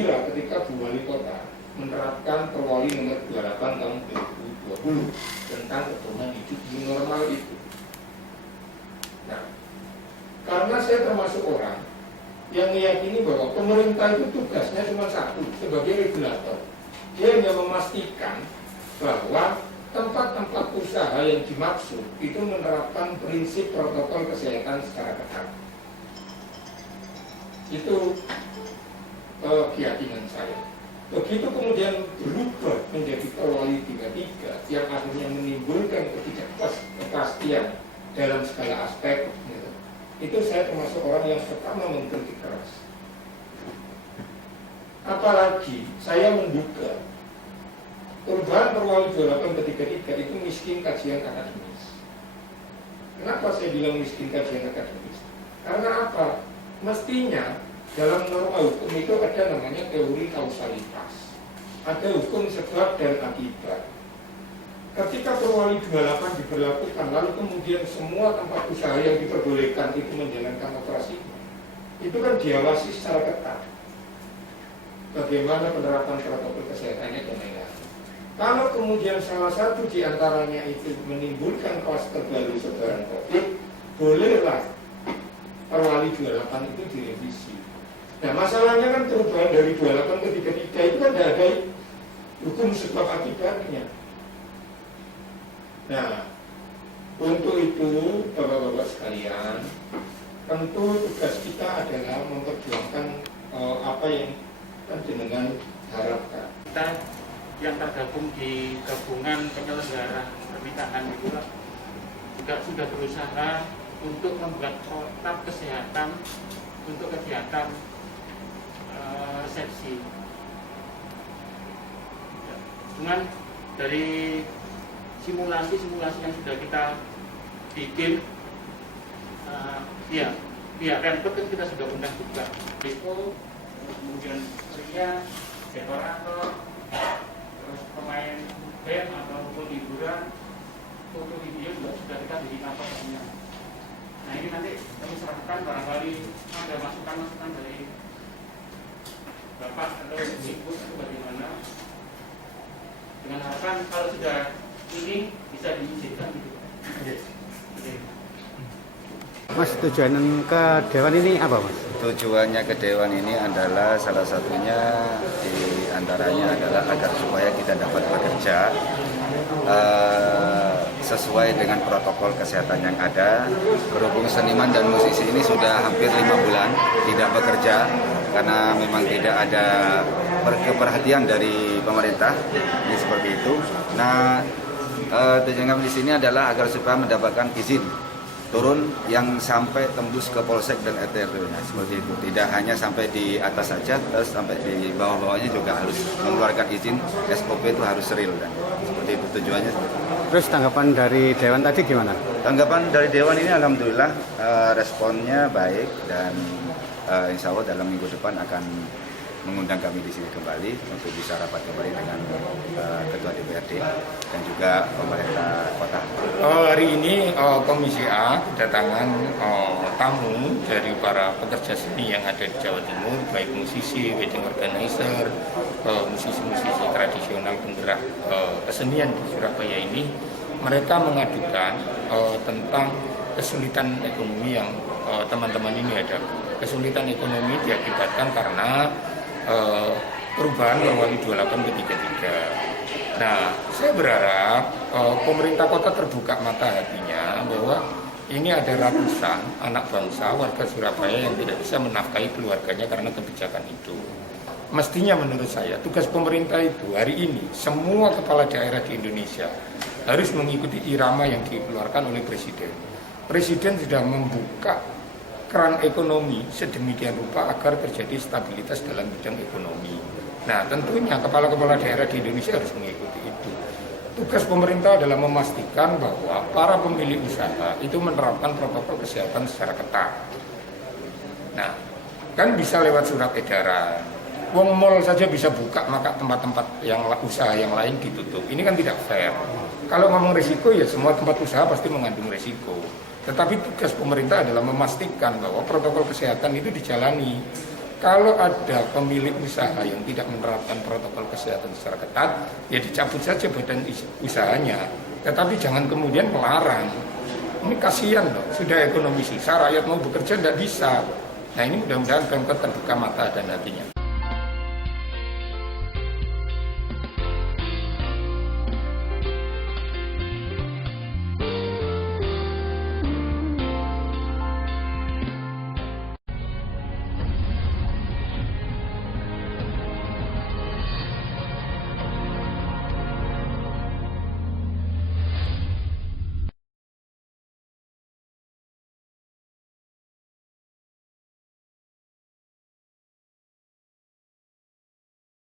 gembira ketika Bu Wali Kota menerapkan Perwali nomor 28 tahun 2020 tentang pedoman hidup new normal itu. Nah, karena saya termasuk orang yang meyakini bahwa pemerintah itu tugasnya cuma satu, sebagai regulator. Dia hanya memastikan bahwa tempat-tempat usaha yang dimaksud itu menerapkan prinsip protokol kesehatan secara ketat. Itu keyakinan saya. Begitu kemudian berubah menjadi Perwali 33 yang akhirnya menimbulkan ketidakpastian dalam segala aspek, gitu. Itu saya termasuk orang yang pertama mengkritik keras. Apalagi saya menduga perubahan Perwali 28 ketika itu miskin kajian akademis. Kenapa saya bilang miskin kajian akademis? Karena apa? Mestinya dalam norma hukum itu ada namanya teori kausalitas. Ada hukum sebab dan akibat. Ketika Perwali 28 diberlakukan, lalu kemudian semua tempat usaha yang diperbolehkan itu menjalankan operasinya, itu kan diawasi secara ketat. Bagaimana penerapan protokol kesehatannya dan lain-lain. Kalau kemudian salah satu di antaranya itu menimbulkan kluster baru sebaran COVID, bolehlah Perwali 28 itu direvisi. Nah, masalahnya kan perubahan dari 28 ke 33 itu kan tidak ada hukum sebab akibatnya. Nah, untuk itu Bapak-bapak sekalian, tentu tugas kita adalah memperjuangkan apa yang dengan harapkan. Kita yang tergabung di gabungan penyelenggara pernikahan itu juga sudah berusaha untuk membuat protap kesehatan untuk kegiatan resepsi. Cuman dari simulasi yang sudah kita bikin, pihak Pemkot kan kita sudah undang juga. Itu kemudian pria, dekorator, terus pemain band ataupun hiburan, foto video juga sudah kita berikan pasalnya. Nah, ini nanti kami serahkan barangkali ada masukan-masukan dari Bapak atau Ibu itu bagaimana, dengan harapan kalau sudah ini bisa diizinkan gitu. Mas, tujuan ke Dewan ini apa, Mas? Tujuannya ke Dewan ini adalah salah satunya di antaranya adalah agar supaya kita dapat bekerja sesuai dengan protokol kesehatan yang ada. Berhubung seniman dan musisi ini sudah hampir 5 bulan tidak bekerja karena memang tidak ada keperhatian dari pemerintah, ini seperti itu. Nah, tujuan kami di sini adalah agar supaya mendapatkan izin turun yang sampai tembus ke Polsek dan RT RW-nya, seperti itu. Tidak hanya sampai di atas saja, terus sampai di bawah-bawahnya juga harus mengeluarkan izin. SOP itu harus real, dan seperti itu tujuannya. Terus tanggapan dari Dewan tadi gimana? Tanggapan dari Dewan ini alhamdulillah responnya baik, dan insya Allah dalam minggu depan akan mengundang kami di sini kembali untuk bisa rapat kembali dengan Ketua DPRD dan juga pemerintah kota. Hari ini Komisi A kedatangan tamu dari para pekerja seni yang ada di Jawa Timur, baik musisi, wedding organizer, musisi-musisi tradisional penggerak kesenian di Surabaya ini. Mereka mengadukan tentang kesulitan ekonomi yang teman-teman ini ada. Kesulitan ekonomi diakibatkan karena perubahan Perwali 28 ke 33. Nah, saya berharap pemerintah kota terbuka mata hatinya bahwa ini ada ratusan anak bangsa warga Surabaya yang tidak bisa menafkahi keluarganya karena kebijakan itu. Mestinya menurut saya tugas pemerintah itu hari ini semua kepala daerah di Indonesia harus mengikuti irama yang dikeluarkan oleh Presiden. Presiden sudah membuka keran ekonomi sedemikian rupa agar terjadi stabilitas dalam bidang ekonomi. Nah, tentunya kepala-kepala daerah di Indonesia harus mengikuti itu. Tugas pemerintah adalah memastikan bahwa para pemilik usaha itu menerapkan protokol kesehatan secara ketat. Nah, kan bisa lewat surat edaran. Wong mall saja bisa buka, maka tempat-tempat yang usaha yang lain ditutup. Ini kan tidak fair. Kalau ngomong risiko, ya semua tempat usaha pasti mengandung risiko. Tetapi tugas pemerintah adalah memastikan bahwa protokol kesehatan itu dijalani. Kalau ada pemilik usaha yang tidak menerapkan protokol kesehatan secara ketat, ya dicabut saja badan usahanya. Tetapi jangan kemudian melarang. Ini kasihan loh, sudah ekonomi susah, rakyat mau bekerja tidak bisa. Nah ini mudah-mudahan Pemkot terbuka mata dan hatinya.